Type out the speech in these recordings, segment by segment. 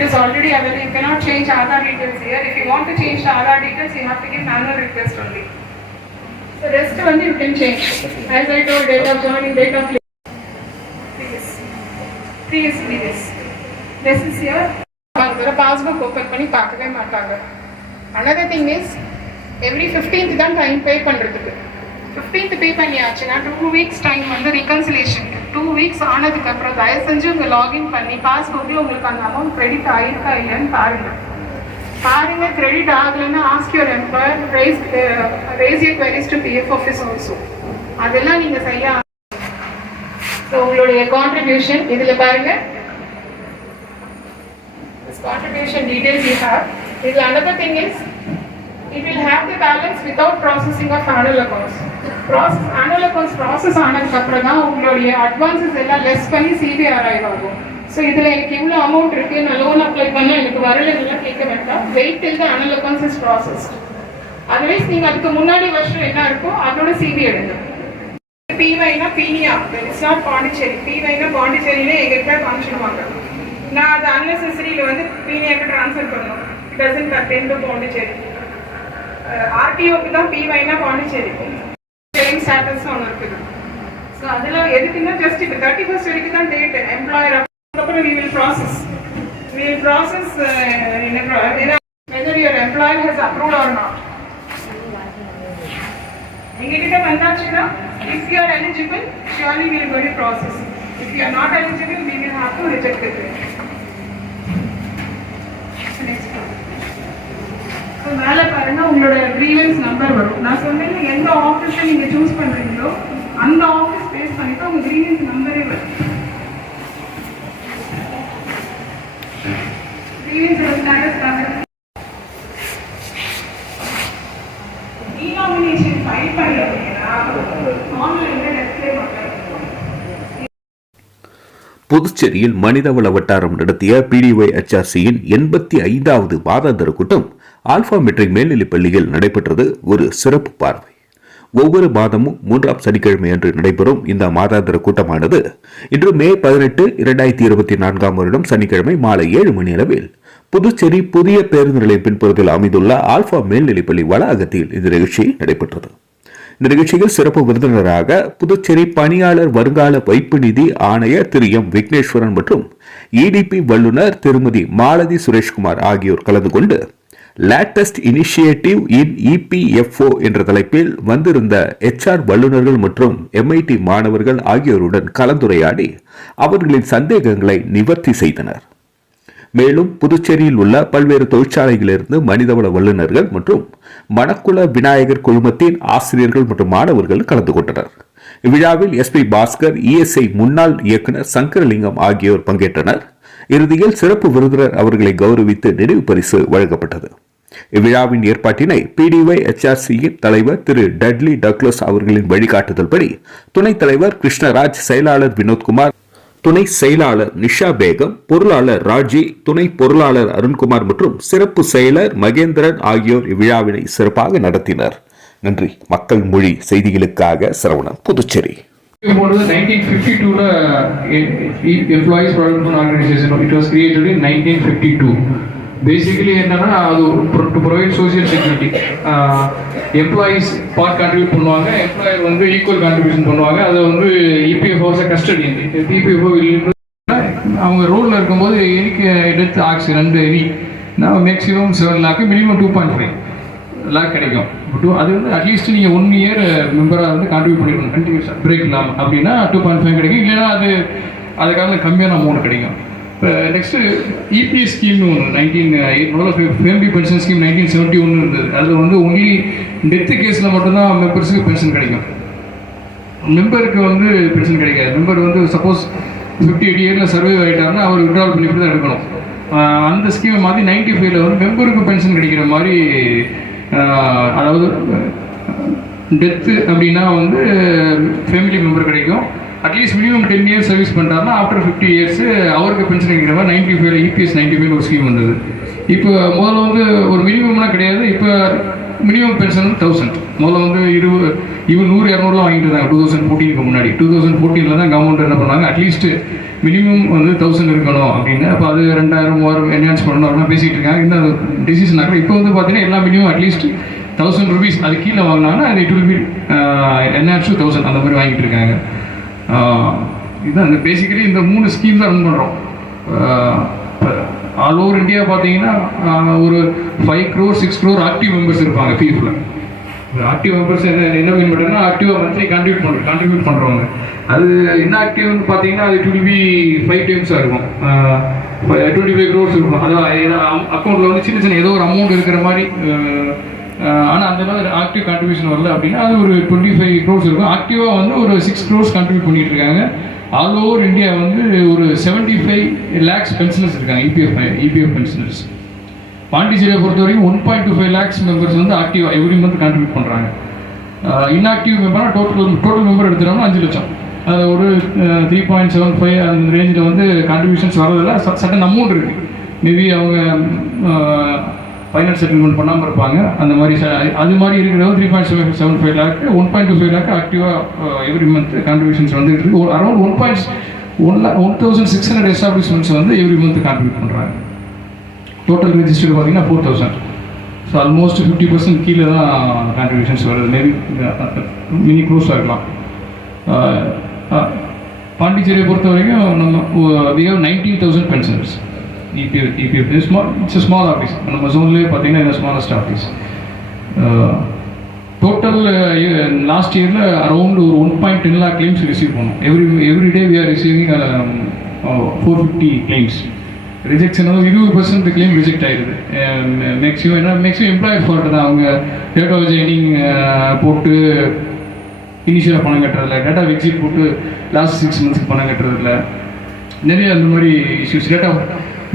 It is already available. You cannot change Aadhaar details here. If you want to change the Aadhaar details, you have to give manual request only. The rest one you can change. As I told, date of joining, date of previous, previous, previous. This is here. அவங்க passbook open பண்ணி பார்க்கவே மாட்டாங்க another thing is every fifteenth தான் time pay பண்ணுறதுக்கு fifteenth பே பண்ணியாச்சுன்னா two weeks time வந்து reconciliation two weeks ஆனதுக்கப்புறம் தயவு செஞ்சு உங்கள் லாகின் பண்ணி பாஸ்புக்கில் உங்களுக்கு அந்த அமௌண்ட் கிரெடிட் ஆயிருக்கா இல்லைன்னு பாருங்கள் பாருங்க கிரெடிட் ஆகலைன்னா ask your employer raise raise your queries to PF office also அதெல்லாம் நீங்கள் செய்ய ஸோ உங்களுடைய கான்ட்ரிபியூஷன் இதில் பாருங்க. Contribution contribution you you have. Another thing is balance have processing balance without processing of annual accounts. Process, annual process ஆனதுக்கு அப்புறம் தான் உங்களுடைய அட்வான்ஸஸ் எல்லாம் லெஸ் பண்ணி சிபிஆர் ஆகும். ஸோ இதில் எனக்கு இவ்வளோ அமௌண்ட் இருக்கு நான் லோன் அப்ளை பண்ணால் எனக்கு வரலன்னு கேட்க வேண்டாம். Wait till the annual accounts is otherwise நீங்கள் அதுக்கு முன்னாடி வருஷம் என்ன இருக்கோ அதோட சிபி எடுங்க. பிவைனா பீனியா இட்ஸ் நாட் பாண்டிச்சேரி பிவைனா பாண்டிச்சேரியிலே எங்கிட்ட காமிச்சிடுவாங்க நான் அது அன்னெசரியில் வந்து பீனியாக்கு ட்ரான்ஸ்ஃபர் பண்ணணும். டசன் டசன்ட் பாண்டிச்சேரி ஆர்டிஓக்கு தான் பிவைனா பாண்டிச்சேரி சேவிங் ஸ்டேட்டஸ் ஒன்று இருக்குது ஸோ அதில் எதுக்குன்னா ஜஸ்ட் இப்போ தேர்ட்டி ஃபர்ஸ்ட் வரைக்கும் தான் டேட் எம்ப்ளாயர் அப்புறம் we will process we will process whether your employer has approve or not எங்ககிட்ட வந்தாச்சுன்னா if you are eligible surely will go to process. If you are not eligible we will have to reject it. Next so மேலே பாருங்க உங்களோட grievance number வரும். நான் சொன்னேன் எந்த ஆஃபீஸை நீங்க சூஸ் பண்றீங்களோ அந்த ஆஃபீஸ் பேஸ் பண்ணிட்டு உங்க கிரீவன்ஸ் நம்பரே வரும். கிரீவன்ஸோட ஸ்டேட்டஸ் பாருங்க புதுச்சேரியில் மனிதவள வட்டாரம் நடத்திய பிடிஒய் எச்ஆர்சியின் எண்பத்தி ஐந்தாவது மாதாந்திர கூட்டம் ஆல்பா மெட்ரிக் மேல்நிலைப் பள்ளியில் நடைபெற்றது. ஒரு சிறப்பு பார்வை. ஒவ்வொரு மாதமும் மூன்றாம் சனிக்கிழமை அன்று நடைபெறும் இந்த மாதாந்திர கூட்டமானது. இன்று மே பதினெட்டு இரண்டாயிரத்தி இருபத்தி நான்காம் வருடம் சனிக்கிழமை மாலை ஏழு மணி அளவில் புதுச்சேரி புதிய பேருந்து நிலைய பின்புறத்தில் அமைந்துள்ள ஆல்பா மேல்நிலைப்பள்ளி வளாகத்தில் இந்த நிகழ்ச்சி நடைபெற்றது. இந்த நிகழ்ச்சியில் சிறப்பு விருந்தினராக புதுச்சேரி பணியாளர் வருங்கால வைப்பு நிதி ஆணையர் திரு எம். விக்னேஸ்வரன் மற்றும் இடிபி வல்லுநர் திருமதி மாலதி சுரேஷ்குமார் ஆகியோர் கலந்து கொண்டு லேட்டஸ்ட் இனிஷியேட்டிவ் இன் இபிஎஃப்ஓ என்ற தலைப்பில் வந்திருந்த எச்ஆர் வல்லுநர்கள் மற்றும் எம்ஐடி மாணவர்கள் ஆகியோருடன் கலந்துரையாடி அவர்களின் சந்தேகங்களை நிவர்த்தி செய்தனர். மேலும் புதுச்சேரியில் உள்ள பல்வேறு தொழிற்சாலைகளிலிருந்து மனிதவள வல்லுநர்கள் மற்றும் மணக்குள விநாயகர் குழுமத்தின் ஆசிரியர்கள் மற்றும் மாணவர்கள் கலந்து கொண்டனர். இவ்விழாவில் எஸ்பி பாஸ்கர் இஎஸ்ஐ முன்னாள் இயக்குநர் சங்கரலிங்கம் ஆகியோர் பங்கேற்றனர். இறுதியில் சிறப்பு விருந்தினர் அவர்களை கௌரவித்து நினைவு பரிசு வழங்கப்பட்டது. இவ்விழாவின் ஏற்பாட்டினை பிடிஒய் எச்ஆர்சியின் தலைவர் திரு டட்லி டக்லஸ் அவர்களின் வழிகாட்டுதல்படி துணைத் தலைவர் கிருஷ்ணராஜ் செயலாளர் வினோத்குமார் துணை செயலாளர் நிஷா பேகம் பொருளாளர் ராஜி துணை பொருளாளர் அருண்குமார் மற்றும் சிறப்பு செயலர் மகேந்திரன் ஆகியோர் இவ்விழாவினை சிறப்பாக நடத்தினர். நன்றி. மக்கள் மொழி செய்திகளுக்காக சரவணன் புதுச்சேரி. போனது நைன்டீன் ஃபிஃப்டி டூவில் employees provident organization it was created in nineteen fifty two basically என்னன்னா அது to provide social security employees part contribute பண்ணுவாங்க எம்ப்ளாயர் வந்து ஈக்குவல் கான்ட்ரிபியூஷன் பண்ணுவாங்க. அதை வந்து இபிஎஃப் கஸ்டடி இபிஎஃப்ஓ அவங்க ரோலில் இருக்கும்போது எனக்கு டெத் ரெண்டு எனி நான் maximum seven lakh minimum two point five lakh கிடைக்கும். டூ அது வந்து அட்லீஸ்ட் நீங்கள் ஒன் இயர் மெம்பராக வந்து கான்ட்ரிபியூட் பண்ணிக்கணும். கண்டினியூஸ் பிரேக் இல்லாமல் அப்படின்னா டூ பாயிண்ட் ஃபைவ் கிடைக்கும். இல்லைன்னா அது அதுக்காக கம்மியான அமௌண்ட் கிடைக்கும். நெக்ஸ்ட்டு இபி ஸ்கீம்னு ஒன்று nineteen family pension scheme nineteen seventy ஒன்று இருந்தது. அது வந்து ஒன்லி டெத்து கேஸில் மட்டும்தான் மெம்பர்ஸுக்கு பென்ஷன் கிடைக்கும். மெம்பருக்கு வந்து பென்ஷன் கிடைக்காது. மெம்பர் வந்து சப்போஸ் ஃபிஃப்டி எயிட் இயரில் சர்வே ஆகிட்டாருன்னா அவர் விட்ரால் பண்ணி தான் எடுக்கணும். அந்த ஸ்கீமை மாதிரி நைன்டி ஃபைவ்ல வந்து மெம்பருக்கு பென்ஷன் கிடைக்கிற மாதிரி அதாவது டெத்து அப்படின்னா வந்து ஃபேமிலி மெம்பர் கிடைக்கும். At least minimum ten years service பண்ணுறாருன்னா ஆஃப்டர் ஃபிஃப்டி இயர்ஸ் அவருக்கு பென்ஷன் மாதிரி ninety five EPS ninety five ஒரு ஸ்கீம் வந்தது. இப்போ முதல்ல வந்து ஒரு மினிமம்லாம் கிடையாது. இப்போ மினிமம் பென்ஷன் தௌசண்ட் முதல்ல வந்து இருபது இவன் நூறு இரநூறுலாம் வாங்கிட்டு இருந்தாங்க. டூ தௌசண்ட் ஃபோர்டீனுக்கு முன்னாடி. டூ தௌசண்ட் ஃபோர்டீனில் தான் கவர்மெண்ட் என்ன பண்ணாங்க? அட்லீஸ்ட் மினிமம் வந்து தௌசண்ட் இருக்கணும் அப்படின்னு. அப்போ அது ரெண்டாயிரம் மூவாயிரம் என்ஹான்ஸ் பண்ணணும் அப்படிலாம் பேசிகிட்டு இருக்காங்க. இன்னும் அது டிசிஷன் ஆகல. இப்போ வந்து பார்த்தீங்கன்னா எல்லா மினிமம் அட்லீஸ்ட் தௌசண்ட் ருபீஸ் அது கீழே வாங்கினாங்கன்னா அது it will be enhance two thousand அந்த மாதிரி வாங்கிட்டு இருக்காங்க. இதுதான் இந்த பேசிக்கலி இந்த மூணு ஸ்கீம் தான் ரன் பண்ணுறோம் ஆல் ஓவர் இந்தியா பார்த்தீங்கன்னா ஒரு five crore six crore active members இருப்பாங்க ஃபீஃபில் ஆக்டிவ் மெம்பர்ஸ் என்ன என்ன மீன் பண்ணுறதுனா ஆக்டிவாக மந்த்லி கான்ட்ரிபியூட் பண்ணுற கான்ட்ரிபியூட் பண்ணுறவங்க அது என்ன ஆக்டிவ்னு பார்த்தீங்கன்னா அது டுல் பி ஃபைவ் டைம்ஸாக இருக்கும். டுவெண்ட்டி ஃபைவ் க்ரோர்ஸ் இருக்கும். அதான் அக்கௌண்ட்டில் வந்து சின்ன சின்ன ஏதோ ஒரு அமௌண்ட் இருக்கிற மாதிரி ஆனால் அந்த மாதிரி ஆக்டிவ் கான்ட்ரிபியூஷன் வரல அப்படின்னா அது ஒரு டுவெண்ட்டி ஃபைவ் க்ரோர்ஸ் இருக்கும். ஆக்டிவாக வந்து ஒரு சிக்ஸ் க்ரோர்ஸ் கான்ட்ரிபியூட் பண்ணிட்டு இருக்காங்க. ஆல் ஓவர் இந்தியா வந்து ஒரு செவன்ட்டி ஃபைவ் லேக்ஸ் பென்ஷனர்ஸ் இருக்காங்க இபிஎஃப் இபிஎஃப் பென்ஷனர்ஸ் பாண்டிச்சேரியை பொறுத்த வரைக்கும் one point two five lakhs members வந்து ஆக்டிவாக எவ்ரி மந்த் கான்ட்ரிபியூட் பண்ணுறாங்க இன்ஆக்டிவ் மெம்பர்னா டோட்டல் டோட்டல் மெம்பர் எடுத்துட்டோம்னா அஞ்சு லட்சம். அது ஒரு த்ரீ பாயிண்ட் செவன் ஃபைவ் அந்த ரேஞ்சில் வந்து கான்ட்ரிபியூஷன்ஸ் வரதில்ல சட்டன் அமௌண்ட் இருக்குது மேபி அவங்க ஃபைனல் செட்டில்மெண்ட் பண்ணாமல் இருப்பாங்க. அந்த மாதிரி அது மாதிரி இருக்கிறவங்க three point seven seven five lakh one point two five lakh ஆக்டிவாக எவ்ரி மந்த் கான்ட்ரிபியூஷன்ஸ் வந்து இருக்குது around one point one one thousand six hundred establishments வந்து எவ்ரி மந்த் கான்ட்ரிபியூட் பண்ணுறாங்க டோட்டல் ரெஜிஸ்டர்டு பார்த்தீங்கன்னா four thousand so almost fifty percent கீழே தான் contributions வருது. Maybe mini க்ளோஸாக இருக்கலாம். பாண்டிச்சேரியை பொறுத்த வரைக்கும் நம்ம we have nineteen thousand pensioners EPF EPF small it's small office நம்ம ஜோன்லேயே பார்த்தீங்கன்னா இந்த ஸ்மாலஸ்ட் ஆஃபீஸ் டோட்டல் லாஸ்ட் இயரில் அரௌண்ட் ஒரு one point ten lakh claims receive பண்ணோம். Every every day we are receiving four fifty claims rejection வந்து இருபது percent claim reject ஆயிடுது மேக்ஸிமம் என்ன மேக்ஸிமம் எம்ப்ளாயர் ஃபால்ட் தான். அவங்க டேட்டா ஜெயினிங் போட்டு இனிஷியலாக பணம் கட்டுறதில்ல. டேட்டா எக்ஸிட் போட்டு லாஸ்ட் சிக்ஸ் மந்த்ஸ்க்கு பணம் கட்டுறதில்ல. நிறைய அந்த மாதிரி இஷ்யூஸ் டேட்டா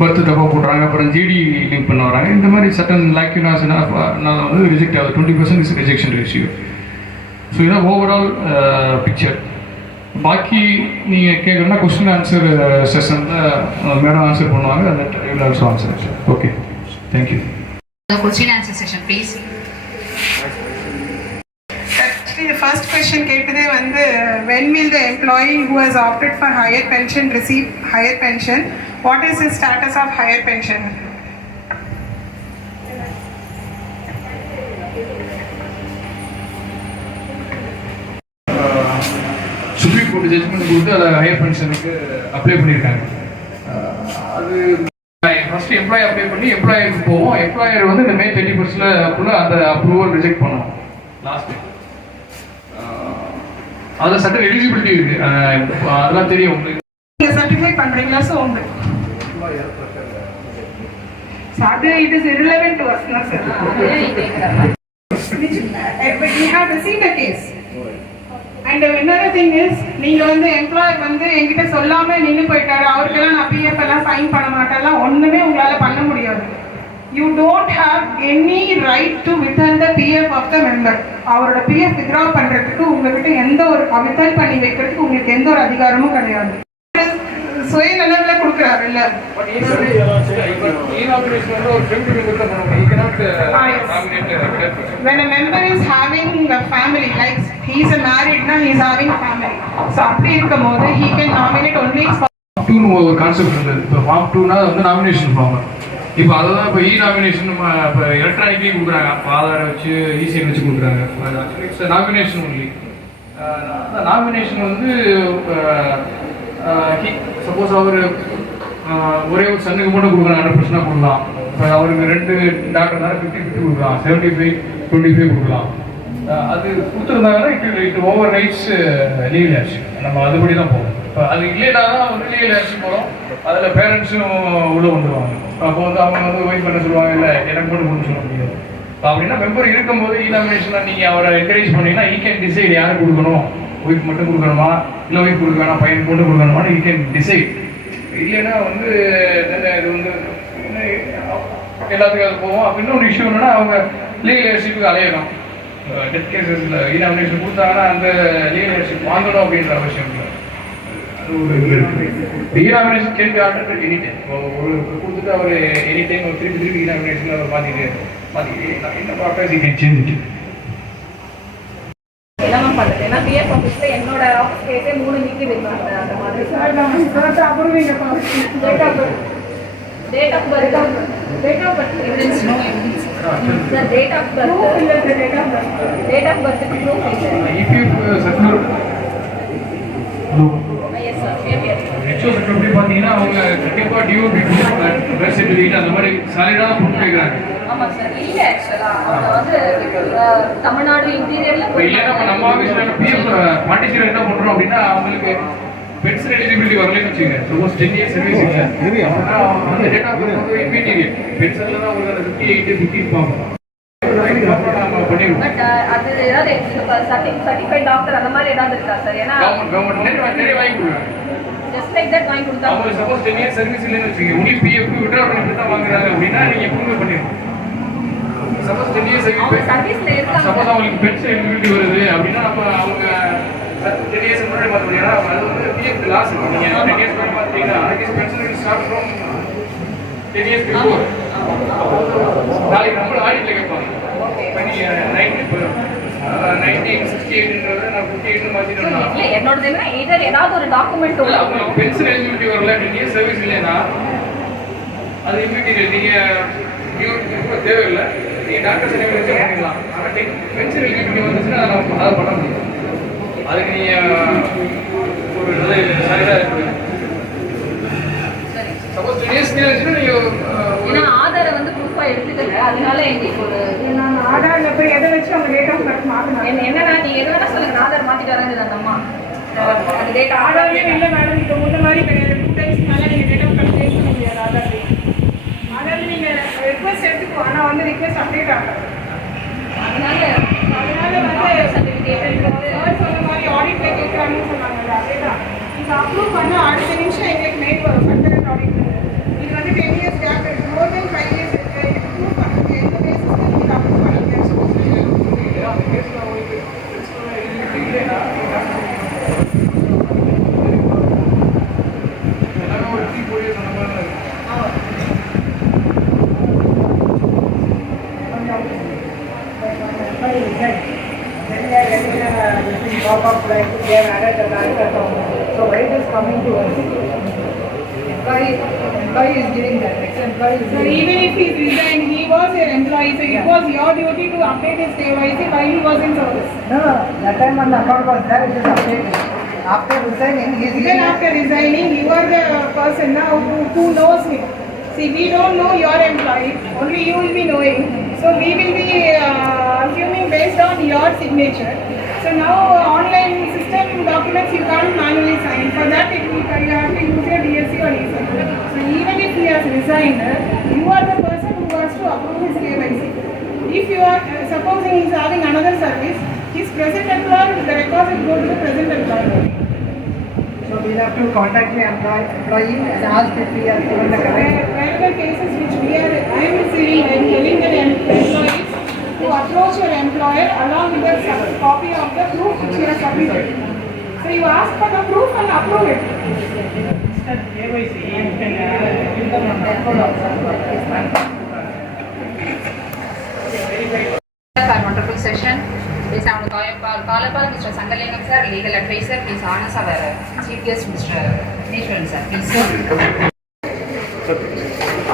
பர்த் தப்பாக போடுறாங்க அப்புறம் ஜிடி லிங்க் பண்ண வராங்க இந்த மாதிரி சட்டன் லேக்யூனாஸ்னா நான் வந்து ரிஜெக்ட் ஆகுது. Twenty percent is rejection ratio so இதான் ஓவரால் பிக்சர் பாக்கி நீங்கள் கேட்குறனா கொஸ்டின் ஆன்சர் செஷனில் மேடம் ஆன்சர் பண்ணுவாங்க. அதில் also answer okay thank you answer session, please. Actually, the first question கேட்டதே வந்து when will the employee who has opted for higher pension receive higher pension? What is the status of higher pension? Supreme court judgment கொடுத்து அதை higher பென்ஷனுக்கு apply பண்ணியிருக்காங்க. அஹ் அது first employee apply பண்ணி எம்ப்ளாயருக்கு போவோம். எம்ப்ளாயர் வந்து இந்த மே தேர்ட்டி ஃபர்ஸ்ட்ல அந்த அப்ரூவல் ரிஜெக்ட் பண்ணுவோம் லாஸ்ட் அதில் சட்டம் எலிஜிபிலிட்டி இருக்கு. அஹ் அதெல்லாம் தெரியும் உங்களுக்கு. Certify பண்றீங்களா? So உண்டு So, it is irrelevant to us, no sir. But we have received a case. And another thing is, நீங்க வந்து எம்ப்ளாயர் வந்து என்கிட்ட சொல்லாம நின்னு போயிட்டாரு. அவருக்கெல்லாம் நான் பிஎஃப் எல்லாம் சைன் பண்ண மாட்டேன்லாம் ஒண்ணுமே உங்களால பண்ண முடியாது. You don't have any right to withhold the PF of the member அவரோட பிஎஃப் வித்ரா பண்றதுக்கு உங்ககிட்ட எந்த ஒரு வித்ஹெல் பண்ணி வைக்கிறதுக்கு உங்களுக்கு எந்த ஒரு அதிகாரமும் கிடையாது. சுயநலவுல கொடுக்குறாரு இல்ல பட் இனாகிரேஷன் வந்து ஒரு ஃபெமிலி மெம்பர் தான் பண்ணுவாங்க you cannot Ah, when a member is having a family like he's a married now he's having a family. So அப்படி இருக்கும்போது he can nominate only டூன்னு ஒரு கான்செப்ட் இருந்தது. இப்போ ஃபார்ம் டூனா வந்து நாமினேஷன் ஃபார்ம் இப்போ அதை தான் இப்போ இ நாமினேஷன் இப்போ எலக்ட்ரானிக்லி கொடுக்குறாங்க. அப்போ ஆதாரை வச்சு ஈஸியாக வச்சு கொடுக்குறாங்க. இட்ஸ் நாமினேஷன் ஒன்லி நாமினேஷன் வந்து சப்போஸ் அவர் ஒரே ஒரு சன்னுக்கு மட்டும் கொடுக்கலாம் ஹண்ட்ரட் பர்சன்டாக கொடுக்கலாம். இப்போ அவருக்கு ரெண்டு டாக்டர் ஃபிஃப்டி ஃபிஃப்டி கொடுக்கலாம். செவன்ட்டி ஃபைவ் டுவெண்ட்டி ஃபைவ் கொடுக்கலாம் அது கொடுத்துருந்தாங்கன்னா it it over rights legal action நம்ம அதுபடி தான் போவோம் இப்போ அது இல்லைனா தான் வந்து லீகல் ஆக்ஷன் போகிறோம் அதில் பேரண்ட்ஸும் உள்ளே வந்துடுவாங்க அப்போ வந்து அவங்க வந்து ஒய்ஃப் பண்ண சொல்லுவாங்க இல்லை எனக்கு மட்டும் கொடுக்க சொல்ல முடியாது. அப்படின்னா மெம்பர் இருக்கும்போது இ நாமினேஷனில் நீங்கள் அவரை என்கரேஜ் பண்ணீங்கன்னா ஈ கேன் டிசைட் யாரை கொடுக்கணும். ஒய்ஃப் மட்டும் கொடுக்கணுமா? இல்லை ஒய்ஃப் கொடுக்க வேணாம் பையன் மட்டும் கொடுக்கணுமா ஈ கேன் டிசைட் இல்லைன்னா வந்து இது வந்து எல்லாத்துக்கும் அது போவோம் அப்ப இன்னொரு இஷ்யூ என்னன்னா அவங்க லீகல் அலையணும் டெத் கேசஸ்ல இனாமினேஷன் கொடுத்தாங்கன்னா அந்த லீகல் வாங்கணும் அப்படின்ற அவசியம் இல்லை. ஒரு இனாமினேஷன் கேள்வி ஆர்டர் எனி டைம் ஒரு கொடுத்துட்டு அவர் எனி டைம் ஒரு திருப்பி திருப்பி இனாமினேஷன் அவர் மாற்றிக்கிட்டு என்ன ப்ராப்பர்ஸ் இ கேன் சேஞ்ச் இட் எல்லாமே பண்ணுது ஏன்னா பிடிஎஃப் ஆஃபீஸில் என்னோட ஆஃபீஸ் கேட்டே மூணு நிற்குது அந்த அந்த மாதிரி சார் நான் sir approving date of birth date of birth date of birth Evidence, no evidence. Sir date of birth இல்லை sir date of birth date ஆஃப் பர்த்துக்கு ப்ரூஃப் இல்லை EPF circular yes sir HO sector எப்படி பார்த்தீங்கன்னா அவங்க கண்டிப்பாக due certificate அந்த மாதிரி சாலிடாக ப்ரூஃப் கேட்குறாங்க ஆமாம் சார் இல்லை ஆக்சுவலாக அவங்க வந்து தமிழ்நாடு இன்டீரியரில் இப்போ இல்லை நம்ம நம்ம ஆஃபீஸில் பிஎஃப் பாண்டிச்சேரி என்ன பண்ணுறோம் அப்படின்னா அவங்களுக்கு பென்ஷன் எலிஜிபிலிட்டி வரலன்னு வச்சுங்க சப்போஸ் டென் இயர்ஸ் சர்வீஸ் இல்லை. அந்த டேட் ஆஃப் பர்த் வந்து இம்மீடியட் பென்ஷனில் தான் உங்களுக்கு ஃபிஃப்டி பட் அது ஏதாவது சர்டிஃபைட் டாக்டர் அந்த மாதிரி ஏதாவது இருக்கா சார் ஏன்னா கவர்மெண்ட் கவர்மெண்ட் நிறைய வாங்கி கொடுக்குறாங்க. லைக் தட் வாங்கி கொடுத்தா அவங்க சப்போஸ் டென் இயர்ஸ் சர்வீஸ் இல்லைன்னு வச்சுக்கோங்க. உனி பிஎஃப் விட்ரா பண்ணி தான் வாங்குறாங்க அப்படின்னா நீங்கள் ப்ரூவ் பண்ணிடணும் சப்போஸ் டென் இயர்ஸ் அவங்க சர்வீஸ் சர்வீஸ்ல இருக்காங்க. சப்போஸ் அவங்களுக்கு பென்ஷன் எலிஜிபிலிட்டி வருது அப்படின்னா அப்போ அவங்க டென் இயர்ஸ் முன்னாடி அது வந்து பிஎஃப் லாஸ் நீங்கள் டென் இயர்ஸ் முன்னாடி பார்த்தீங்கன்னா அதுக்கு pension start from ten years before நாளைக்கு நம்மள ஆடிட்டில் கேட்பாங்க. இப்போ இப்போ நைன்டீன் சிக்ஸ்டி எயிட்ன்றது நான் ஃபிஃப்டி எயிட்னு மாற்றிட்டோம்னா இல்ல என்னோடது என்ன இதர் ஏதாவது ஒரு டாக்குமெண்ட் அவங்களுக்கு பென்ஷன் எலிஜிபிலிட்டி வரல சர்வீஸ் இல்லைன்னா அது இம்மிடியட் நீங்கள் தேவையில்லை. நீங்கள் டாக்டர் சர்டிஃபிகேட் பண்ணிக்கலாம். ஆனால் பென்ஷன் எலிஜிபிலிட்டி வந்துச்சுன்னா அதை நம்ம அதை பண்ண முடியும் அதுக்கு நீங்கள் ஒரு நல்ல சரியாக இருக்குது சப்போஸ் டென் இயர்ஸ் நீங்கள் ப்ரூஃபா எடுத்துக்கல அதனால எங்களுக்கு ஒரு நான் ஆதார்ல போய் எதை வச்சு அவங்க டேட் ஆஃப் பர்த் என்ன- என்னன்னா நீங்க எது வேணா சொல்லுங்க. ஆதார் மாத்திட்டு வரேன் அந்த அம்மா. அந்த டேட் ஆதார்லேயும் இல்லை madam So why it is coming to us? Employee, employee is giving that, ex-employee is So giving. even if he resigned, he was your employee, so it was your duty to update his KYC while he was in service. No, no, that time when the account was there, it is updated. After resigning, he is Even after resigning, you are the person now who, who knows him. See, we don't know your employee, only you will be knowing. So we will be uh, assuming based on your signature. So now uh, online documents you can't manually sign. For that it you have to use your DSC or ESC. So even if he has resigned, you are the person who has to approve his KYC. If you are, uh, supposing he is having another service, his present employer, the records will go to the present employer. So we'll have to contact the employee, and ask if he has given the correct. Wherever cases which we are, I am receiving, am telling the employees to approach your employer along with the sub- copy of the proof which you have submitted. So you ask for the proof and approve it. For wonderful session. Please, I want to call upon- Mr. Sangalingam sir, legal advisor, please honor our chief guest, Mr. Nishwaran sir, please. Now,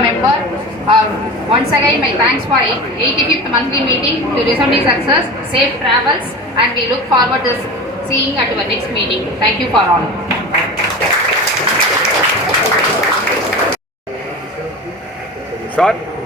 member. Uh, once again, my thanks for 85th monthly meeting to reasonably success, safe travels, and we look forward to seeing at our next meeting. Thank you for all. Short?